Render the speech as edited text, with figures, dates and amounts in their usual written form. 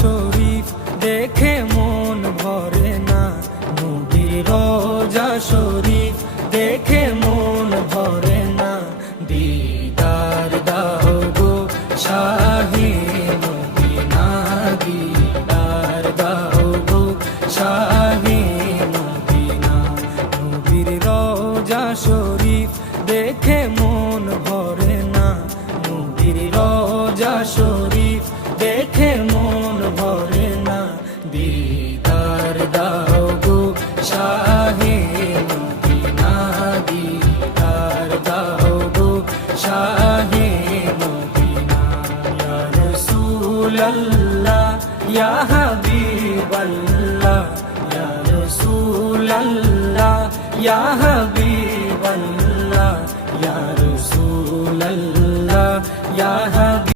শরীফ দেখে মন ভরে না, নবীর রওজা শরীফ দেখে মন ভরে না। দিদার দাও গো শাহে মদিনা, দিদার দাও গো শাহে মদিনা। নবীর রওজা শরীফ দেখে মন ভরে না, নবীর রওজা শরীফ দেখে মন ভরে না। দিদার দাও গো শাহে মদিনা, দিদার দাও গো শাহে মদিনা। ইয়া রাসূলাল্লাহ ইয়া হাবিবাল্লাহ, ইয়া রাসূলাল্লাহ ইয়া হাবিবাল্লাহ।